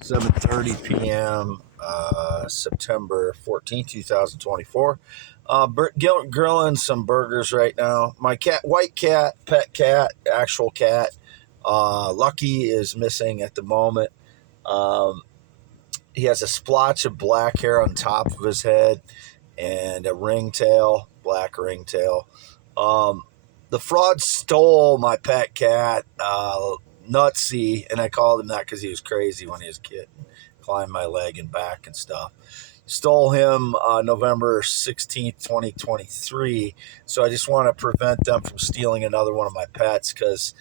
7:30 p.m. September 14th, 2024. Grilling some burgers right now. My cat, white cat, pet cat, actual cat. Lucky is missing at the moment. Um, he has a splotch of black hair on top of his head and a ringtail, black ringtail. Um, the fraud stole my pet cat, Nutsy, and I called him that because he was crazy when he was a kid, climbed my leg and back and stuff. Stole him November 16th, 2023. So I just want to prevent them from stealing another one of my pets because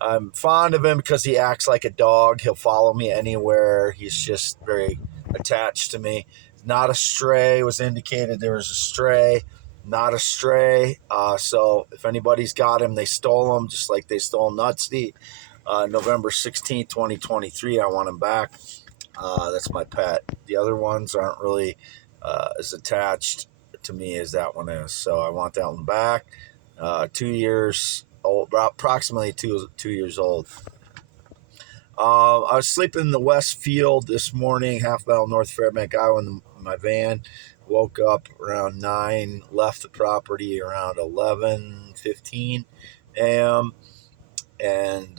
I'm fond of him because he acts like a dog. He'll follow me anywhere. He's just very attached to me. Not a stray. It was indicated there was a stray. Not a stray. So if anybody's got him, they stole him just like they stole Nutsy. November 16th, 2023. I want him back. That's my pet. The other ones aren't really as attached to me as that one is. So I want that one back. 2 years old, approximately two years old. I was sleeping in the West Field this morning, half mile North Fairbank, Iowa, in my van. Woke up around 9, left the property around 11:15 a.m. and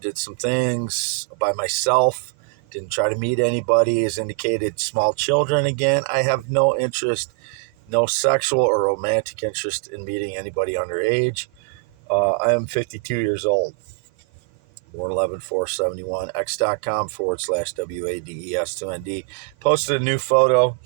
did some things by myself. Didn't try to meet anybody. As indicated, small children again. I have no interest, no sexual or romantic interest in meeting anybody underage. I am 52 years old. Born 11/4/71. x.com/WADES2ND. Posted a new photo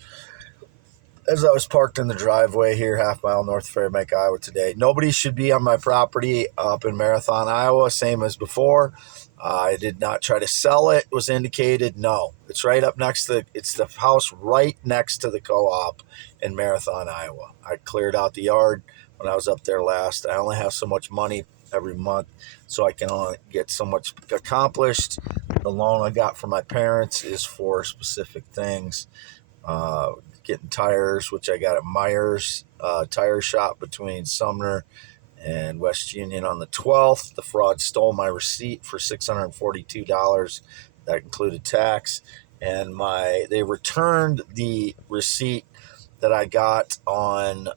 as I was parked in the driveway here, half mile north of Fairbank, Iowa today. Nobody should be on my property up in Marathon, Iowa, same as before. I did not try to sell it, was indicated. No, it's right up next to, it's the house right next to the co-op in Marathon, Iowa. I cleared out the yard when I was up there last. I only have so much money every month, so I can only get so much accomplished. The loan I got from my parents is for specific things. Getting tires, which I got at Myers tire shop between Sumner and West Union on the 12th. The fraud stole my receipt for $642. That included tax. And they returned the receipt that I got on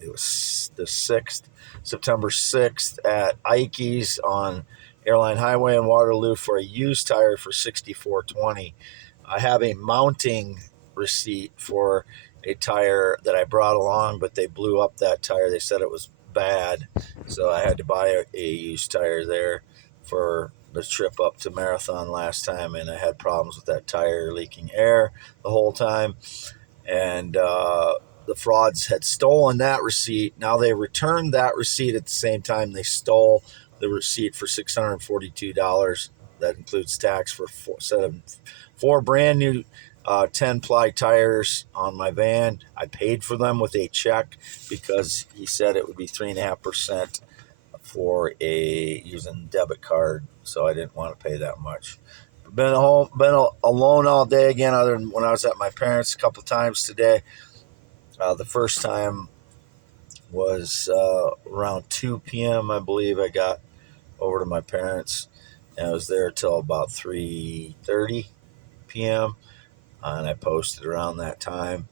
it was the 6th, September 6th at Ike's on Airline Highway in Waterloo for a used tire for $64.20. I have a mounting receipt for a tire that I brought along, but they blew up that tire. They said it was bad, so I had to buy a used tire there for the trip up to Marathon last time, and I had problems with that tire leaking air the whole time. And the frauds had stolen that receipt. Now they returned that receipt at the same time they stole the receipt for $642. That includes tax for four brand new 10-ply tires on my van. I paid for them with a check because he said it would be 3.5% for using debit card, so I didn't want to pay that much. Been alone all day again, other than when I was at my parents' a couple times today. The first time was around 2 p.m., I believe. I got over to my parents, and I was there till about 3:30 p.m., and I posted around that time.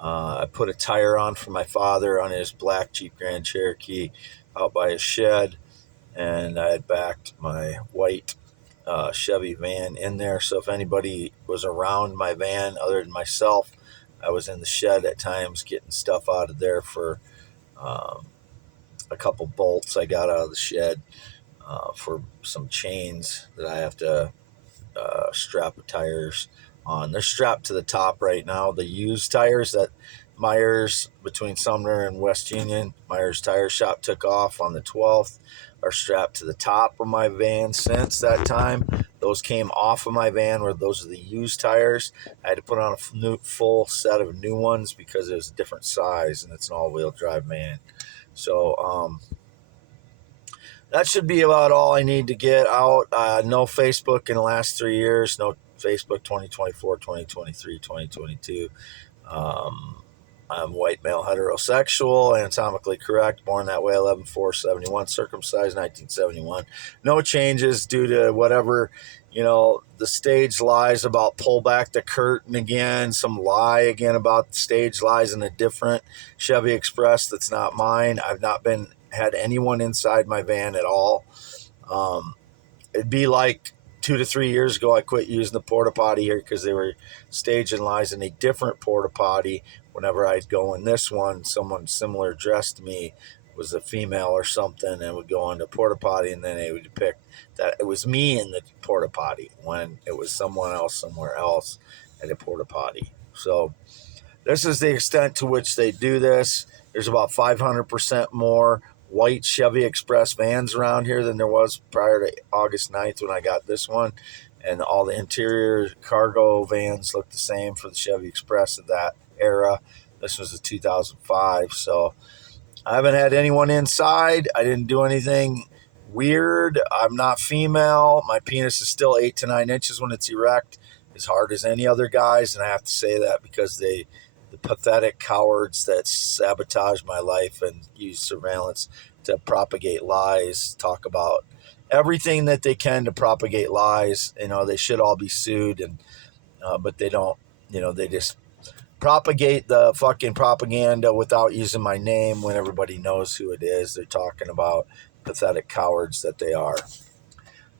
I put a tire on for my father on his black Jeep Grand Cherokee out by his shed, and I had backed my white Chevy van in there. So if anybody was around my van other than myself, I was in the shed at times getting stuff out of there for a couple bolts I got out of the shed for some chains that I have to strap the tires on. They're strapped to the top right now. The used tires that Myers between Sumner and West Union, Myers Tire Shop took off on the 12th, are strapped to the top of my van since that time. Those came off of my van where those are the used tires. I had to put on a full set of new ones because it was a different size and it's an all-wheel drive van. So that should be about all I need to get out. No Facebook in the last 3 years. No Facebook 2024, 2023, 2022. I'm white male heterosexual, anatomically correct, born that way, 11/4/71, circumcised 1971. No changes due to whatever, the stage lies about pull back the curtain again, some lie again about the stage lies in a different Chevy Express that's not mine. I've not had anyone inside my van at all. It'd be like 2 to 3 years ago, I quit using the porta potty here because they were staging lies in a different porta potty. Whenever I'd go in this one, someone similar dressed to me was a female or something and would go into porta potty, and then they would depict that it was me in the porta potty when it was someone else somewhere else at a porta potty. So this is the extent to which they do this. There's about 500% more white Chevy Express vans around here than there was prior to August 9th when I got this one. And all the interior cargo vans look the same for the Chevy Express of that era. This was a 2005. So I haven't had anyone inside. I didn't do anything weird. I'm not female. My penis is still 8 to 9 inches when it's erect, as hard as any other guy's. And I have to say that because the pathetic cowards that sabotage my life and use surveillance to propagate lies, talk about everything that they can to propagate lies. They should all be sued, and but they don't. They just propagate the fucking propaganda without using my name when everybody knows who it is. They're talking about pathetic cowards that they are.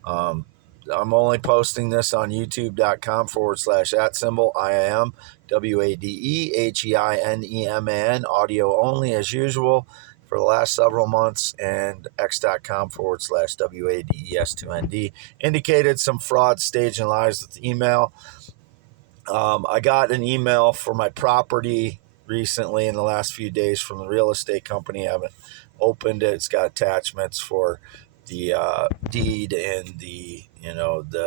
I'm only posting this on youtube.com/@symbol IAM WADEHEINEMAN, audio only as usual for the last several months, and x.com/WADES2ND. Indicated some fraud, stage, and lies with email. I got an email for my property recently in the last few days from the real estate company. I haven't opened it. It's got attachments for the deed and the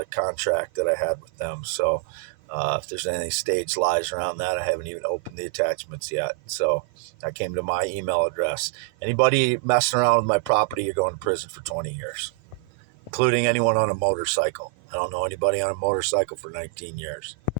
contract that I had with them. So if there's any stage lies around that, I haven't even opened the attachments yet. So I came to my email address. Anybody messing around with my property, you're going to prison for 20 years, including anyone on a motorcycle. I don't know anybody on a motorcycle for 19 years.